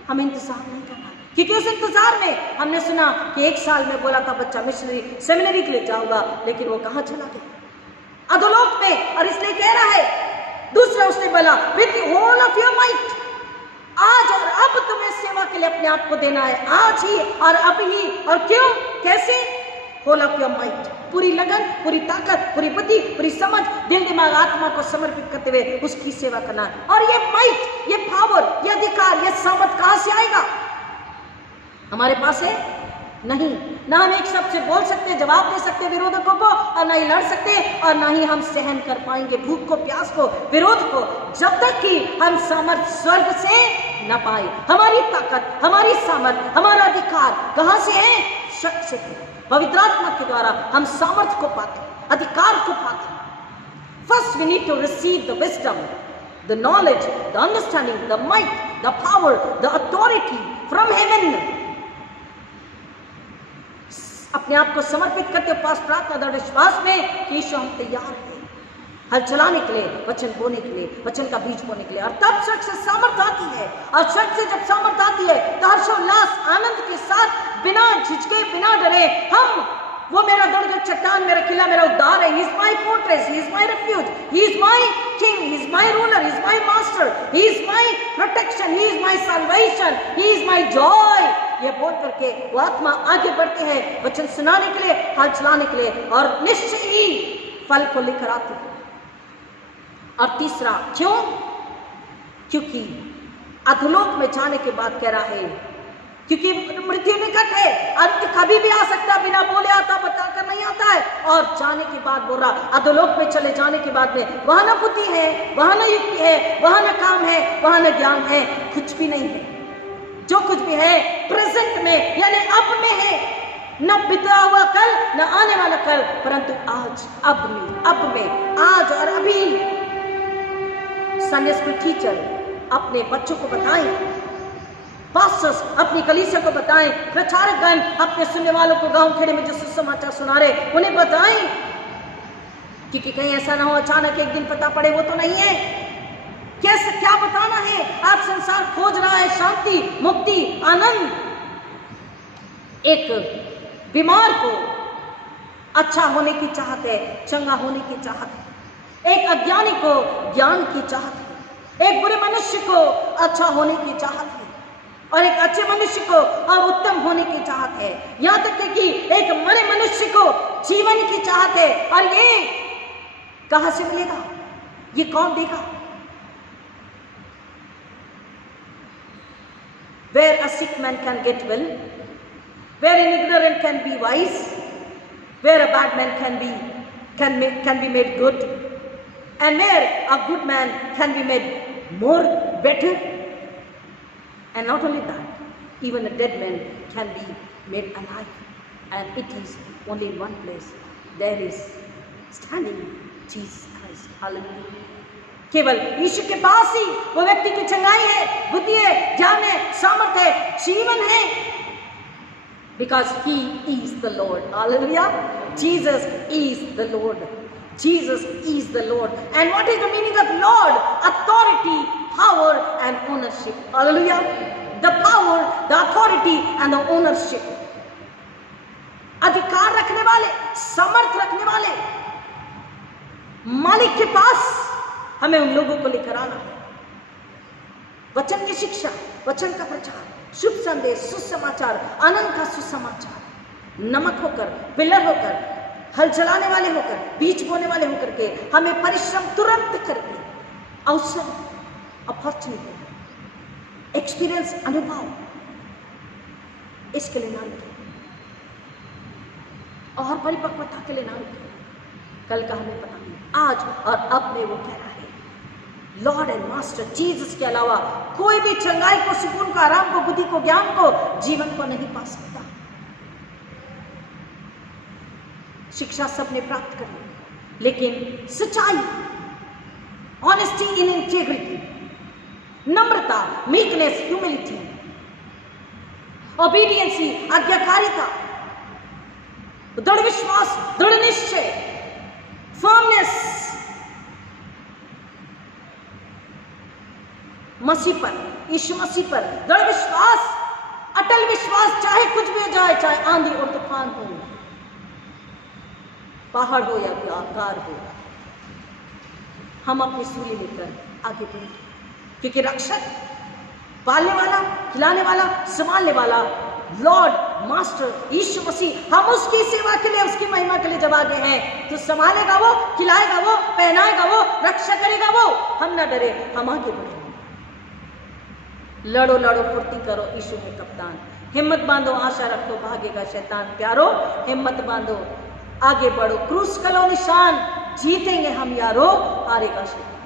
हमें इंतजार नहीं करना, क्योंकि उस इंतजार में हमने सुना कि 1 साल में बोला था बच्चा मिशनरी सेमिनरी के लिए जाऊंगा, लेकिन वो कहाँ चला गया? अधोलोक में। और इसलिए कह रहा है, दूसरा उसने बोला, with whole of your might, आज और अब तुम्हें सेवा के लिए अपने आप को देना है, आज ही और अब ही। और क्यों, कैसे? होल ऑफ योर माइट, पूरी लगन, पूरी ताकत, पूरी बुद्धि, पूरी समझ, दिल दिमाग आत्मा को समर्पित करते हुए उसकी सेवा करना है। और ये माइट, ये पावर, ये अधिकार, ये सामर्थ कहाँ से आएगा? हमारे पास है नहीं। ना हम एक शब्द से बोल सकते, जवाब दे सकते विरोधकों को, और ना ही लड़ सकते, और ना ही हम सहन कर पाएंगे भूख को, प्यास को, विरोध को, जब तक कि हम सामर्थ स्वर्ग से न पाए। हमारी ताकत, हमारी सामर्थ, हमारा अधिकार कहाँ से है? शक्ति से, पवित्र आत्मा के द्वारा हम सामर्थ को पाते, अधिकार को पाते। First we need to receive the wisdom, the knowledge, the understanding, the might, the power, the authority from heaven. अपने आप को समर्पित करते, पास प्रार्थना, दृढ़ विश्वास में कि ईश्वर हम तैयार हैं हल चलाने के लिए, वचन बोने के लिए, वचन का बीज बोने के लिए। और तब शक से सामर्थ आती है, और शक से जब सामर्थ आती है तो हर्षोल्लास, आनंद के साथ, बिना झिझके, बिना डरे हम, वो मेरा दुर्ग चट्टान, मेरा किला, मेरा उद्धार है, he is my fortress, he is my refuge, he is my king, he is my ruler, he is my master, he is my protection, he is my salvation, he is my Joy. ये बोल करके वो आत्मा आगे बढ़ते हैं वचन सुनाने के लिए, हाल चलाने के लिए, और निश्चय ही फल को लेकर आती है। और तीसरा, क्यों? क्योंकि अधोलोक में जाने के बाद कह रहा है क्योंकि मृत्यु निकट है, अंत कभी भी आ सकता, बिना बोले आता, बताकर नहीं आता है। और जाने के बाद बोल रहा, अधोलोक में चले जाने के बाद में वहां न बुद्धि है, वहां न युक्ति है, वहां न काम है, वहां न ज्ञान है, कुछ भी नहीं है। जो कुछ भी है प्रेजेंट में यानी अब में है, न बीता हुआ कल न आने वाला कल, परंतु आज, अब में, आज और अभी। संडे स्कूल टीचर अपने बच्चों को बताएं, पास्टर्स अपनी कलीसिया को बताएं, प्रचारकगण अपने सुनने वालों को गांव खेड़े में जो सुसमाचार सुना रहे उन्हें बताएं, क्योंकि कहीं ऐसा ना हो अचानक एक दिन पता पड़े, वो तो नहीं है। कैसे, क्या बताना है? आज संसार खोज रहा है शांति, मुक्ति, आनंद। एक बीमार को अच्छा होने की चाहत है, चंगा होने की चाहत है। एक अज्ञानी को ज्ञान की चाहत है, एक बुरे मनुष्य को अच्छा होने की चाहत है, और एक अच्छे मनुष्य को और उत्तम होने की चाहत है। यहां तक कि एक मरे मनुष्य को जीवन की चाहत है। और ये कहां से मिलेगा? ये कौन देगा? Where a sick man can get well, where an ignorant can be wise, where a bad man can be made good, and where a good man can be made more better. And not only that, even a dead man can be made alive. And it is only in one place. There is standing Jesus Christ. Hallelujah. केवल यीशु के पास ही वो व्यक्ति की चंगाई है, बुद्धि है, ज्ञान है, सामर्थ्य है, जीवन है। Because He is the Lord. Hallelujah. Jesus is the Lord. Jesus is the Lord. And what is the meaning of Lord? Authority, power and ownership. Hallelujah. The power, the authority and the ownership. अधिकार रखने वाले, समर्थ रखने वाले मालिक के पास हमें उन लोगों को लेकर आना है। वचन की शिक्षा, वचन का प्रचार, शुभ संदेश, सुसमाचार, आनंद का सुसमाचार, नमक होकर, पिलर होकर, हल चलाने वाले होकर, बीज बोने वाले होकर के हमें परिश्रम तुरंत करके अवसर, अपॉर्चुनिटी, एक्सपीरियंस, अनुभव, इसके लिए ना रुके और परिपक्वता के लिए ना रुके। कल का हमें पता नहीं, आज और अब में वो कह रहा है लॉर्ड एंड मास्टर जीसस के अलावा कोई भी चंगाई को, सुकून को, आराम को, बुद्धि को, ज्ञान को, जीवन को नहीं पा सकता। शिक्षा सबने प्राप्त कर ली, लेकिन सच्चाई, ऑनेस्टी इन इंटेग्रिटी, नम्रता, मीकनेस, ह्यूमिलिटी, ओबीडियंसी, आज्ञाकारिता, दृढ़ विश्वास, दृढ़ निश्चय, फर्मनेस, मसीह पर, यीशु मसीह पर दृढ़ विश्वास, अटल विश्वास, चाहे कुछ भी हो जाए, चाहे आंधी और तूफान हो, पहाड़ हो या आकार हो, हम अपनी सूली लेकर आगे बढ़ेंगे, क्योंकि रक्षक, पालने वाला, खिलाने वाला, संभालने वाला लॉर्ड मास्टर यीशु मसीह, हम उसकी सेवा के लिए, उसकी महिमा के लिए जब आगे हैं तो संभालेगा वो, खिलाएगा वो, पहनाएगा वो, रक्षा करेगा वो। हम ना डरे, हम आगे बढ़े। लड़ो लड़ो फुर्ती करो, यीशु में कप्तान, हिम्मत बांधो, आशा रखो, भागेगा शैतान। प्यारो हिम्मत बांधो, आगे बढ़ो, क्रूस कलो निशान, जीतेंगे हम यारो, हारेगा शैतान।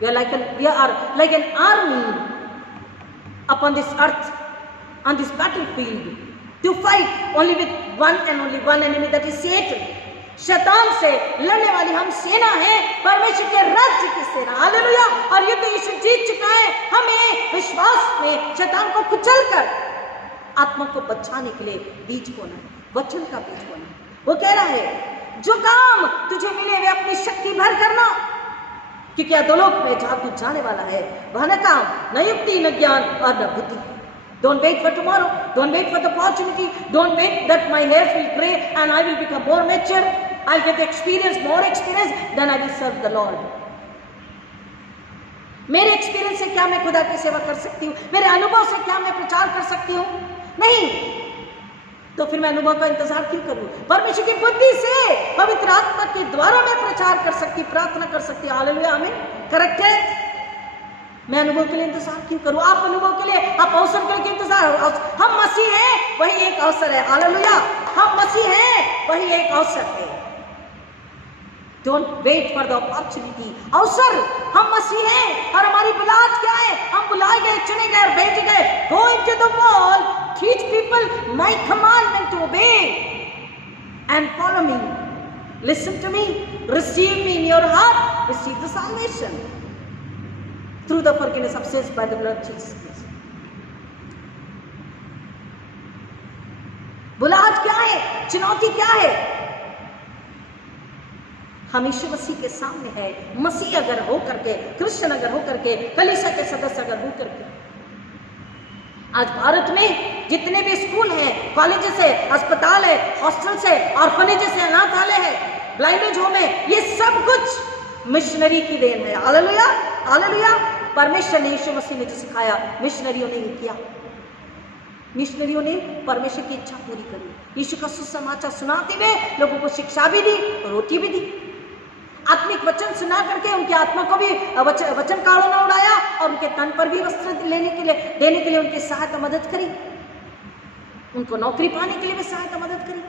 We are like an army upon this earth, on this battlefield, to fight only with one and only one enemy, that is Satan. शैतान से लड़ने वाली हम सेना है, परमेश्वर के राज्य की सेना। हालेलुया। और युद्ध यीशु जीत चुका है। हमें विश्वास में शैतान को कुचलकर आत्मा को बचाने के लिए बीज बोना है, वचन का बीज बोना है। वो कह रहा है जो काम तुझे मिले वे अपनी शक्ति भर करना, क्योंकि अधोलोक में जहां तू जाने वाला है वह न काम, न युक्ति, न ज्ञान और न बुद्धि। Don't wait for tomorrow. Don't wait for the opportunity. Don't wait that my hairs will gray and I will become more mature. I'll get the experience, more experience, then I will serve the Lord. मेरे experience से क्या मैं खुदा की सेवा कर सकती हूँ? मेरे अनुभव से क्या मैं प्रचार कर सकती हूँ? नहीं। तो फिर मैं अनुभव का इंतजार क्यों करूं? परमेश्वर की बुद्धि से, पवित्र आत्मा के द्वारा मैं प्रचार कर सकती, प्रार्थना कर सकती। हालेलुया, आमीन। करेक्ट है? मैं अनुभव के लिए इंतजार क्यों करूं? आप अनुभव के लिए, आप अवसर के लिए इंतजार। हम मसीह हैं, वही एक अवसर है। हालेलुया, हम मसीह हैं, वही एक अवसर है। Don't wait for the opportunity. अवसर, हम मसीह हैं और हमारी बुलाहट क्या है? हम बुलाए गए, चुने गए और भेजे गए। Go into the world, teach people my commandment to obey and follow me. Listen to me, receive me in your heart, receive the salvation through the forgiveness of sins by the blood of Jesus Christ. बुलाहट क्या है? चुनौती क्या है? हम यीशु मसीह के सामने है। मसीह अगर हो करके, क्रिश्चियन अगर हो करके, कलीसिया के सदस्य अगर हो करके, आज भारत में जितने भी स्कूल हैं, कॉलेजेस है, अस्पताल है, हॉस्टल्स है, ऑर्फनेजेस है, अनाथालय है, ब्लाइंडेज होम है, ये सब कुछ मिशनरी की देन है। Hallelujah, hallelujah. परमेश्वर ने, यीशु मसीह ने जो सिखाया, मिशनरियों ने किया। मिशनरियों ने परमेश्वर की इच्छा पूरी करी। यीशु का सुसमाचार सुनाते हुए लोगों को शिक्षा भी दी, रोटी भी दी। आत्मिक वचन सुना करके उनकी आत्मा को भी वचन का ओढ़ना उड़ाया और उनके तन पर भी वस्त्र देने के लिए उनकी सहायता मदद करी। उनको नौकरी पाने के लिए भी सहायता मदद करी।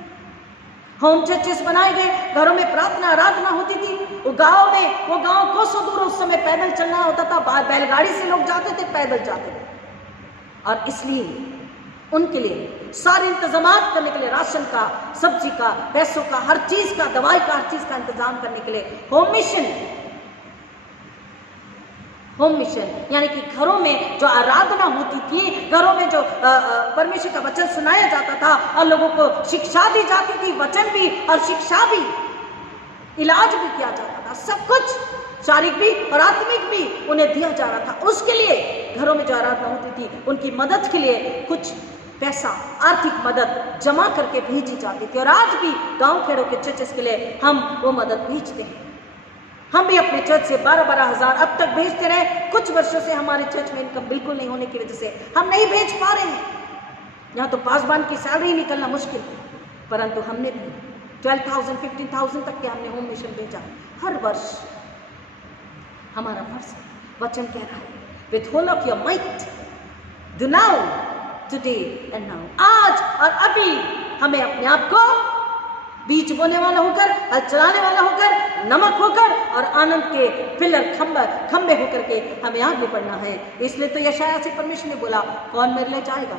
होम चर्चेस बनाए गए, घरों में प्रार्थना आराधना होती थी। वो गांव कोसों दूर उस समय पैदल चलना होता था, बैलगाड़ी से लोग जाते थे, पैदल जाते थे। और इसलिए उनके लिए सारे इंतजामात करने के लिए, राशन का, सब्जी का, पैसों का, हर चीज का, दवाई का, हर चीज का इंतजाम करने के लिए होम मिशन यानी कि घरों में जो आराधना होती थी, घरों में जो परमेश्वर का वचन सुनाया जाता था और लोगों को शिक्षा दी जाती थी, वचन भी और शिक्षा भी, इलाज भी किया जाता था, सब कुछ शारीरिक भी और आत्मिक भी उन्हें दिया जा रहा था। उसके लिए घरों में जो आराधना होती थी, उनकी मदद के लिए कुछ पैसा, आर्थिक मदद जमा करके भेजी जाती थी। और आज भी गांव खेड़ों के चर्चेस के लिए हम वो मदद भेजते हैं। हम भी अपने चर्च से 12-12 हज़ार अब तक भेजते रहे। कुछ वर्षों से हमारे चर्च में इनकम बिल्कुल नहीं होने की वजह से हम नहीं भेज पा रहे हैं। यहाँ तो पासबान की सैलरी निकलना मुश्किल है, परंतु हमने भी 12,000 15,000 तक के हमने होम मिशन भेजा हर वर्ष। हमारा फर्ज है, वचन कह रहा है, with whole of your might do now, today and now, आज और अभी हमें अपने आप को बीज बोने वाला होकर, हल चलाने वाला होकर, नमक होकर और आनंद के पिलर खंबे होकर के हमें आगे बढ़ना है। इसलिए तो यशायाह से परमेश्वर ने बोला, कौन मेरे लिए जाएगा?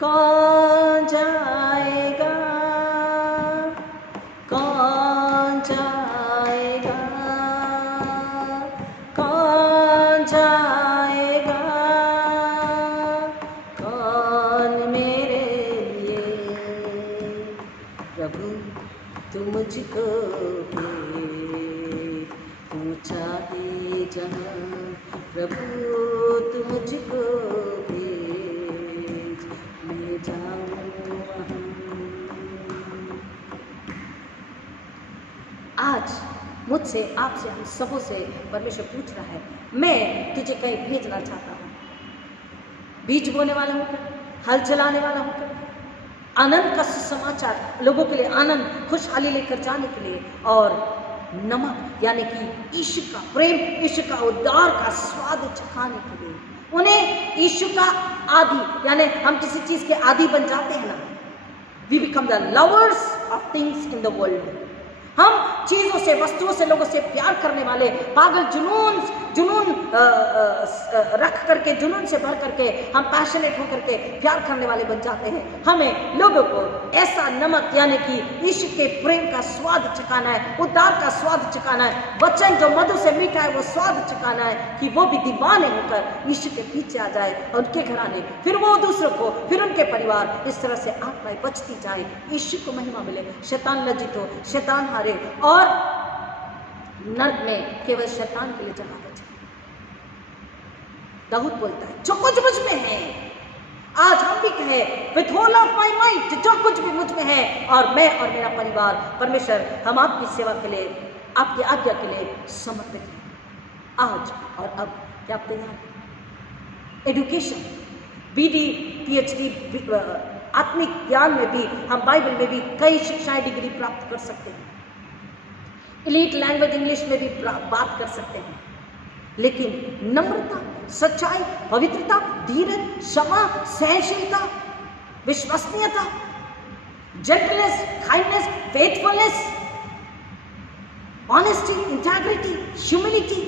कौन जाएगा? कौन जाएगा? कौन जाएगा? कौन मेरे लिए? प्रभु तू मुझको भेज, तू चाहे जहाँ, प्रभु तू मुझको भेज, मैं जाऊँ वहाँ। आज मुझसे, आपसे, हम सबों से परमेश्वर पूछ रहा है, मैं तुझे कहीं भेजना चाहता हूँ, बीज बोने वाला होकर, हल चलाने वाला होकर, आनंद का सुसमाचार लोगों के लिए, आनंद खुशहाली लेकर जाने के लिए, और नमक यानी कि यीशु का प्रेम, यीशु का उद्धार का स्वाद चखाने के लिए। उन्हें यीशु का आदि, यानी हम किसी चीज के आदि बन जाते हैं ना, we become the lovers of things in the world. हम चीजों से, वस्तुओं से, लोगों से प्यार करने वाले, पागल जुनून रख करके, जुनून से भर करके हम पैशनेट होकर के प्यार करने वाले बन जाते हैं। हमें लोगों को ऐसा नमक यानी कि यीशु के प्रेम का स्वाद चखाना है, उद्धार का स्वाद चखाना है, वचन जो मधु से मीठा है वो स्वाद चखाना है, कि वो भी दीवाने होकर यीशु के पीछे आ जाए और उनके घराने, फिर वो दूसरों को, फिर उनके परिवार, इस तरह से आत्माएं बचती जाए, यीशु को महिमा मिले, शैतान लज्जित हो, शैतान हारे और नर्क में केवल शैतान के लिए जगह बचे। दाऊद बोलता है, जो कुछ मुझ में है, आज हम भी कहें, with whole of my might, जो कुछ भी मुझ में है, और मैं और मेरा परिवार, परमेश्वर, हम आपकी सेवा के लिए, आपकी आज्ञा के लिए समर्पित हैं आज और अब। क्या आप तैयार? एजुकेशन, BD, PhD आत्मिक ज्ञान में भी, हम बाइबल में भी कई शिक्षाएं डिग्री प्राप्त कर सकते हैं, इलीट लैंग्वेज इंग्लिश में भी बात कर सकते हैं, लेकिन नम्रता, सच्चाई, पवित्रता, धीरज, क्षमा, सहनशीलता, विश्वसनीयता, gentleness, kindness, faithfulness, honesty, integrity, humility,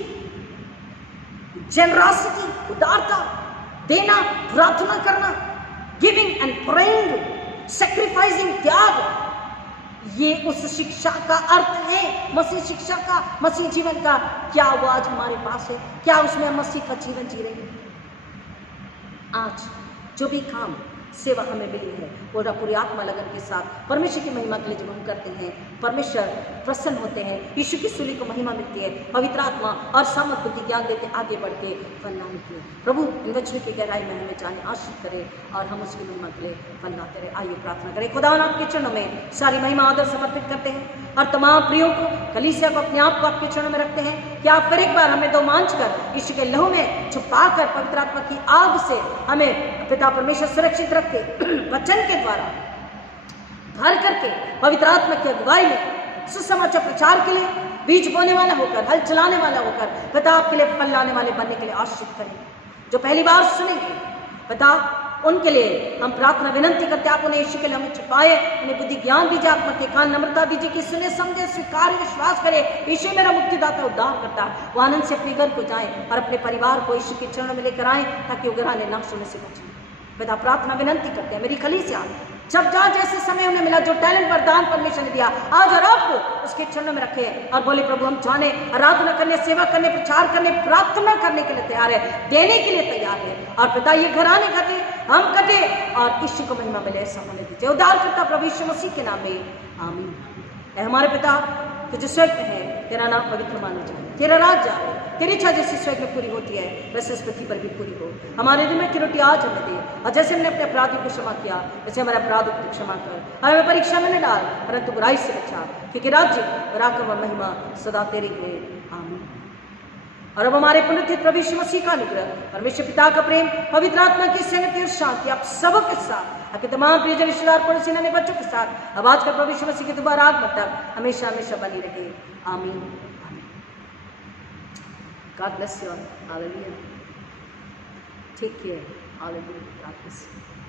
generosity, उदारता, देना, प्रार्थना करना, गिविंग एंड प्रेइंग, सैक्रिफाइसिंग, त्याग, ये उस शिक्षा का अर्थ है, मसीह शिक्षा का, मसीह जीवन का। क्या वो आज हमारे पास है? क्या उसमें हम मसीह का जीवन जी रहे हैं? आज जो भी काम, सेवा हमें मिली है, वो पूरी आत्मा लगन के साथ परमेश्वर की महिमा के लिए जब हम करते हैं, परमेश्वर प्रसन्न होते हैं, यीशु की सूली को महिमा मिलती है, पवित्र आत्मा और सामर्थ बुद्धि ज्ञान देते आगे बढ़ के फल लाने के लिए। प्रभु इन वचनों की गहराई में हमें जाने आशीष करे और हम उसकी महिमा के लिए फल लाते रहे। आइए प्रार्थना करें। खुदावन आपके चरणों में सारी महिमा आदर समर्पित करते हैं और तमाम प्रियों को, कलीसिया को, अपने आप को आपके चरणों में रखते हैं कि आप फिर एक बार हमें रोमांच कर यीशु के लहू में छुपा कर पवित्र आत्मा की आग से हमें पिता परमेश्वर सुरक्षित रख के वचन के द्वारा भर करके पवित्र आत्मा की अगुवाई में सुसमाचार प्रचार के लिए बीज बोने वाला होकर, हल चलाने वाला होकर पिता आपके लिए फल लाने वाले बनने के लिए आशीष करें। जो पहली बार सुनेंगे पिता, उनके लिए हम प्रार्थना विनंती करते हैं, आप उन्हें यीशु के लिए हमें छुपाए, उन्हें बुद्धि ज्ञान दीजिए, आत्मा के कान नम्रता दीजिए कि सुने, समझे, स्वीकार, विश्वास करे यीशु मेरा मुक्तिदाता, उद्धार करता। वो आनंद से अपने घर को जाएं और अपने परिवार को यीशु के चरणों में लेकर आएं ताकि वो घराने नाशों से बचें। पिता प्रार्थना विनंती करते हैं, मेरी कलीसिया जब जहाँ जैसे समय उन्हें मिला, जो टैलेंट वरदान परमेश्वर ने दिया आज और आपको उसके चरणों में रखे और बोले प्रभु हम जाने, आराधना करने, सेवा करने, प्रचार करने, प्रार्थना करने के लिए तैयार है, देने के लिए तैयार है। और पिता ये घराने कटे, हम कटे और यीशु को महिमा मिले, ऐसा होने दीजिए। उद्धार करता प्रभु यीशु मसीह के नाम में आमीन। हमारे पिता तो जो स्वर्ग में है, तेरा नाम पवित्र माना जाए, तेरा राज जाए, तेरी इच्छा जैसी स्वर्ग में पूरी होती है वैसे इस पृथ्वी पर भी पूरी हो। हमारे दिन में की रोटी आज हमें दे, और जैसे हमने अपने अपराधियों को क्षमा किया वैसे हमारे अपराधों को क्षमा कर, और हमें परीक्षा में न डाल परंतु बुराई से बचा, क्योंकि राज्य, पराक्रम और महिमा सदा तेरी है, आमीन। और अब हमारे पुनरुत्थित प्रभु यीशु मसीह का अनुग्रह, परमेश्वर पिता का प्रेम, पवित्र आत्मा की संगति और शांति आप सबके साथ, आपके तमाम प्रियजन, रिश्तेदार, पड़ोसी, नन्हे बच्चों के साथ अब आज का प्रभु यीशु मसीह के दोबारा आगमन तक हमेशा हमेशा बनी रहे, आमीन। God bless you all. Hallelujah. Take care. Hallelujah. God bless you.